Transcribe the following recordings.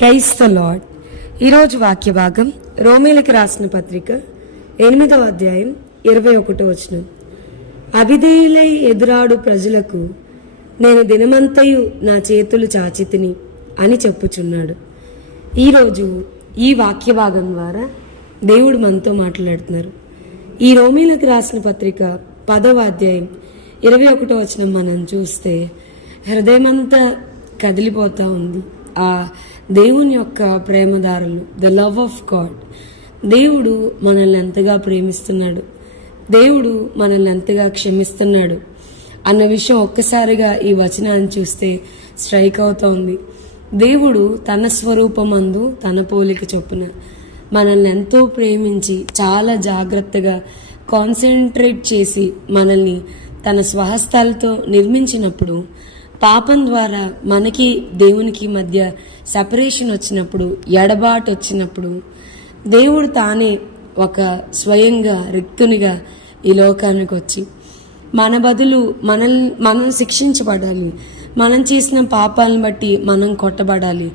Praise the lord. ఈరోజు వాక్య భాగం రోమీలకు రాసిన పత్రిక 8వ అధ్యాయం 21వ వచనం. అవిధేయులై ఎదురాడు ప్రజలకు నేను దినమంతయు నా చేతులు చాచితిని అని చెప్పుచున్నాడు. ఈరోజు ఈ వాక్య భాగం ద్వారా దేవుడు మనతో మాట్లాడుతున్నారు. ఈ రోమీలకు రాసిన పత్రిక 10వ అధ్యాయం 21వ వచనం మనం చూస్తే హృదయమంతా కదిలిపోతూ ఉంది. ఆ దేవుని యొక్క ప్రేమదారులు, ద లవ్ ఆఫ్ గాడ్. దేవుడు మనల్ని ఎంతగా ప్రేమిస్తున్నాడు, దేవుడు మనల్ని ఎంతగా క్షమిస్తున్నాడు అన్న విషయం ఒక్కసారిగా ఈ వచనాన్ని చూస్తే స్ట్రైక్ అవుతోంది. దేవుడు తన స్వరూపమందు తన పోలిక చొప్పున మనల్ని ఎంతో ప్రేమించి చాలా జాగ్రత్తగా కాన్సన్ట్రేట్ చేసి మనల్ని తన స్వహస్తాలతో నిర్మించినప్పుడు, పాపం ద్వారా మనకి దేవునికి మధ్య సెపరేషన్ వచ్చినప్పుడు, ఎడబాటు వచ్చినప్పుడు, దేవుడు తానే ఒక స్వయంగా రిక్తునిగా ఈ లోకానికి వచ్చి మన బదులు మనం శిక్షించబడాలి. మనం చేసిన పాపాలను బట్టి మనం కొట్టబడాలి.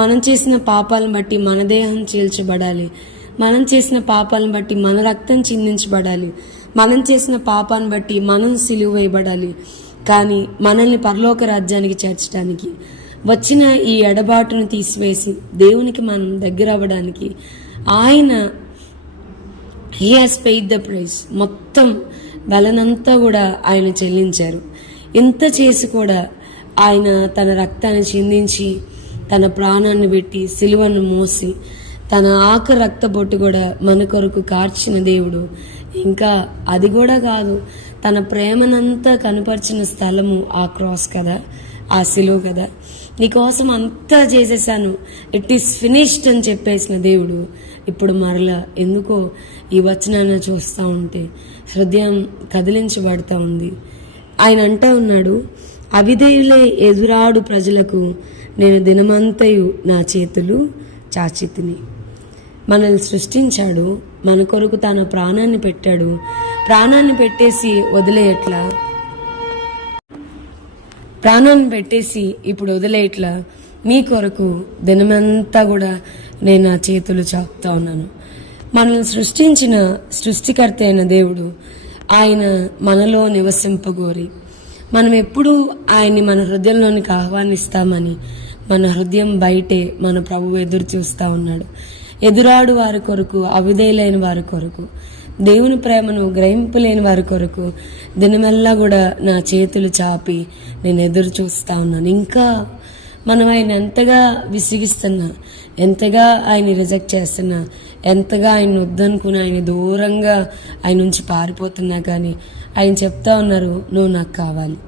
మనం చేసిన పాపాలను బట్టి మన దేహం చీల్చబడాలి. మనం చేసిన పాపాలను బట్టి మన రక్తం చిందించబడాలి. మనం చేసిన పాపాన్ని బట్టి మనం సిలువ వేయబడాలి. కానీ మనల్ని పరలోక రాజ్యానికి చేర్చడానికి వచ్చిన ఈ ఎడబాటును తీసివేసి దేవునికి మనం దగ్గర అవ్వడానికి ఆయన he has paid the price. మొత్తం బలనంతా కూడా ఆయన చెల్లించారు. ఇంత చేసి కూడా ఆయన తన రక్తాన్ని చిందించి తన ప్రాణాన్ని పెట్టి సిలువను మోసి తన ఆఖరి రక్త బొట్టు కూడా మన కొరకు కార్చిన దేవుడు. ఇంకా అది కూడా కాదు, తన ప్రేమనంతా కనపరిచిన స్థలము ఆ క్రాస్ కదా, ఆ సిలువ కదా. నీకోసం అంతా చేసేసాను, ఇట్ ఈస్ ఫినిష్డ్ అని చెప్పేసిన దేవుడు ఇప్పుడు మరలా ఎందుకో ఈ వచనాన్ని చూస్తూ ఉంటే హృదయం కదిలించబడతా ఉంది. ఆయన అంటూ ఉన్నాడు, అవిధేయులే ఎదురాడు ప్రజలకు నేను దినమంతయు నా చేతులు చాచితిని. మనల్ని సృష్టించాడు, మన కొరకు తన ప్రాణాన్ని పెట్టాడు. ప్రాణాన్ని పెట్టేసి వదిలేయట్లా, ప్రాణాన్ని పెట్టేసి ఇప్పుడు వదిలేయట్లా. మీ కొరకు దినమంతా కూడా నేను నా చేతులు చాపుతా ఉన్నాను. మనల్ని సృష్టించిన సృష్టికర్త అయిన దేవుడు ఆయన మనలో నివసింపగోరి మనం ఎప్పుడూ ఆయన్ని మన హృదయంలోనికి ఆహ్వానిస్తామని మన హృదయం బయటే మన ప్రభువు ఎదురు చూస్తూ ఉన్నాడు. ఎదురాడు వారి కొరకు, అవిధేయులైన వారి కొరకు, దేవుని ప్రేమను గ్రహింపులేని వారి కొరకు దినమెల్లా కూడా నా చేతులు చాపి నేను ఎదురు చూస్తూ ఉన్నాను. ఇంకా మనం ఆయన ఎంతగా విసిగిస్తున్నా, ఎంతగా ఆయన రిజెక్ట్ చేస్తున్నా, ఎంతగా ఆయన వద్దనుకుని ఆయన దూరంగా ఆయన నుంచి పారిపోతున్నా కానీ ఆయన చెప్తా ఉన్నారు, నువ్వు నాకు కావాలి.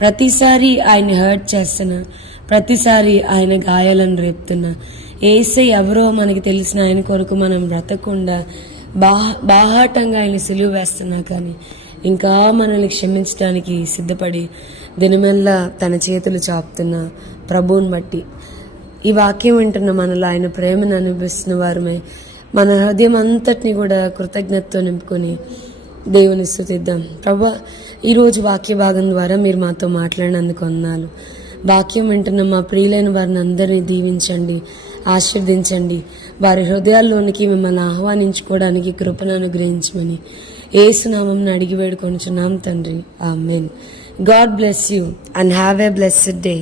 ప్రతిసారి ఆయన హర్ట్ చేస్తున్నా, ప్రతిసారి ఆయన గాయాలను రేపుతున్నా, ఏసై ఎవరో మనకి తెలిసిన ఆయన కొరకు మనం బ్రతకుండా బాహాటంగా ఆయన సిలువ వేస్తున్నా కానీ ఇంకా మనల్ని క్షమించడానికి సిద్ధపడి దినమెల్లా తన చేతులు చాపుతున్న ప్రభువుని బట్టి ఈ వాక్యం వింటున్న మనలో ఆయన ప్రేమను అనుభవిస్తున్న వారమే మన హృదయం అంతటిని కూడా కృతజ్ఞతతో నింపుకొని దేవుని స్తుతిద్దాం. ప్రభా, ఈరోజు వాక్య భాగం ద్వారా మీరు మాతో మాట్లాడినందుకు వందనాలు. వాక్యం వింటున్న మా ప్రియులైన వారిని అందరినీ దీవించండి, ఆశీర్వదించండి. వారి హృదయాల్లోనికి మిమ్మల్ని ఆహ్వానించుకోవడానికి కృపను అనుగ్రహించమని యేసు నామమున అడిగి వేడుకొనుచున్నాం తండ్రి. Amen. God bless you and have a blessed day.